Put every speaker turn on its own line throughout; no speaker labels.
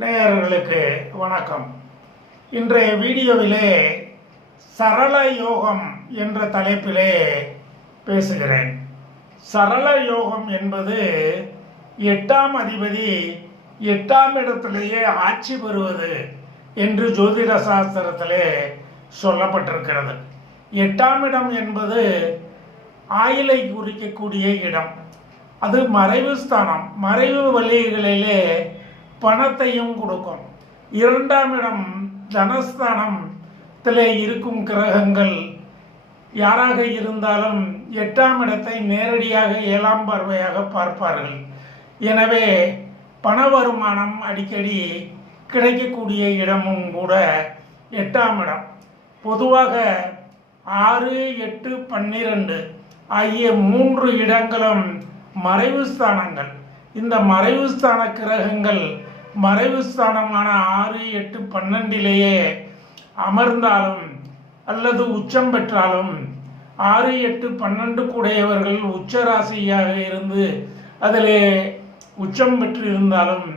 நேயர்களுக்கு வணக்கம். இன்றைய வீடியோவிலே சரள யோகம் என்ற தலைப்பிலே பேசுகிறேன். சரள யோகம் என்பது எட்டாம் அதிபதி எட்டாம் இடத்திலேயே ஆட்சி பெறுவது என்று ஜோதிட சாஸ்திரத்திலே சொல்லப்பட்டிருக்கிறது. எட்டாம் இடம் என்பது ஆயிலை குறிக்கக்கூடிய இடம். அது மறைவு ஸ்தானம். மறைவு வழிகளிலே பணத்தையும் கொடுக்கும். இரண்டாம் இடம் தனஸ்தானத்தில் இருக்கும் கிரகங்கள் யாராக இருந்தாலும் எட்டாம் இடத்தை நேரடியாக ஏழாம் பார்வையாக பார்ப்பார்கள். எனவே பண வருமானம் அடிக்கடி கிடைக்கக்கூடிய இடமும் கூட எட்டாம் இடம். பொதுவாக ஆறு எட்டு பன்னிரண்டு ஆகிய மூன்று இடங்களும் மறைவு ஸ்தானங்கள் இந்த மறைவு ஸ்தான கிரகங்கள் மறைவு ஸ்தானமான ஆறு எட்டு பன்னெண்டிலேயே அமர்ந்தாலும் அல்லது உச்சம் பெற்றாலும் ஆறு எட்டு பன்னெண்டு கூடையவர்கள் உச்ச ராசியாக இருந்து அதிலே உச்சம் பெற்று இருந்தாலும்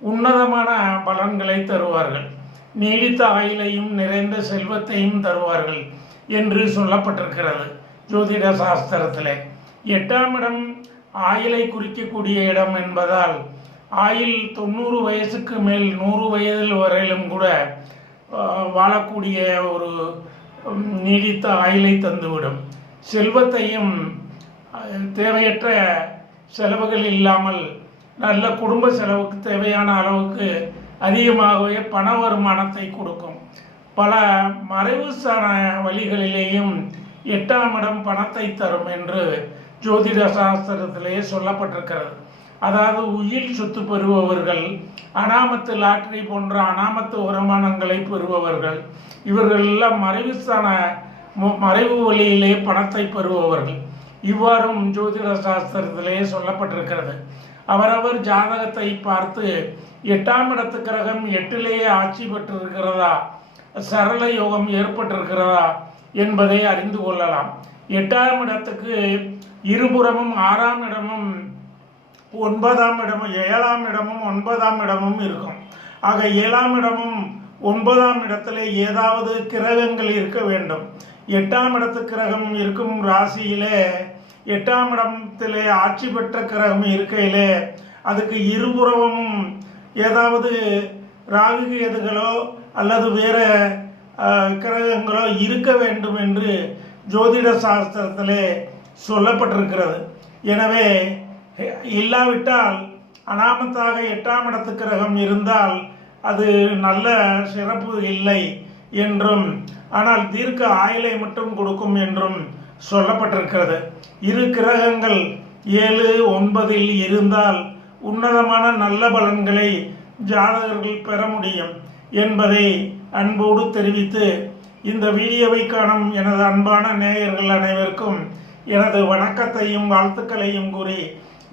உன்னதமான பலன்களை தருவார்கள். நீடித்த ஆயிலையும் நிறைந்த செல்வத்தையும் தருவார்கள் என்று சொல்லப்பட்டிருக்கிறது ஜோதிட சாஸ்திரத்தில். எட்டாம் இடம் ஆயிலை குறிக்கக்கூடிய இடம் என்பதால் ஆயில் தொண்ணூறு வயசுக்கு மேல் நூறு வயதில் வரையிலும் கூட வாழக்கூடிய ஒரு நீடித்த ஆயுளை தந்துவிடும். செல்வத்தையும் தேவையற்ற செலவுகள் இல்லாமல் நல்ல குடும்ப செலவுக்கு தேவையான அளவுக்கு அதிகமாகவே பண வருமானத்தை கொடுக்கும். பல மறைவு வழிகளிலேயும் எட்டாம் இடம் பணத்தை தரும் என்று ஜோதிட சாஸ்திரத்திலேயே சொல்லப்பட்டிருக்கிறது. அதாவது உயிர் சொத்து பெறுபவர்கள் அனாமத்து லாட்டரி போன்ற அனாமத்து வருமானங்களை பெறுபவர்கள் இவர்கள் எல்லாம் மறைவுசான மறைவு வழியிலே பணத்தை பெறுபவர்கள். இவ்வாறும் ஜோதிட சாஸ்திரத்திலே சொல்லப்பட்டிருக்கிறது. அவரவர் ஜாதகத்தை பார்த்து எட்டாம் இடத்து கிரகம் எட்டிலேயே ஆட்சி பெற்றிருக்கிறதா? சரள யோகம் ஏற்பட்டிருக்கிறதா? என்பதை அறிந்து கொள்ளலாம். எட்டாம் இடத்துக்கு இருபுறமும் ஆறாம் இடமும் ஒன்பதாம் இடமும் ஏழாம் இடமும் ஒன்பதாம் இடமும் இருக்கும். ஆக ஏழாம் இடமும் ஒன்பதாம் இடத்துல ஏதாவது கிரகங்கள் இருக்க வேண்டும். எட்டாம் இடத்து கிரகம் இருக்கும் ராசியிலே எட்டாம் இடத்திலே ஆட்சி பெற்ற கிரகம் இருக்கையிலே அதுக்கு இருபுறமும் ஏதாவது ராகு கேதுகளோ அல்லது வேற கிரகங்களோ இருக்க வேண்டும் என்று ஜோதிட சாஸ்திரத்திலே சொல்லப்பட்டிருக்கிறது. எனவே இல்லாவிட்டால் அனாமத்தாக எட்டாம் இடத்து கிரகம் இருந்தால் அது நல்ல சிறப்பு இல்லை என்றும் ஆனால் தீர்க்க ஆயிலை மட்டும் கொடுக்கும் என்றும் சொல்லப்பட்டிருக்கிறது. இரு கிரகங்கள் ஏழு ஒன்பதில் இருந்தால் உன்னதமான நல்ல பலன்களை ஜாதகர்கள் பெற முடியும் என்பதை அன்போடு தெரிவித்து இந்த வீடியோவை காணும் எனது அன்பான நேயர்கள் அனைவருக்கும் எனது வணக்கத்தையும் வாழ்த்துக்களையும் கூறி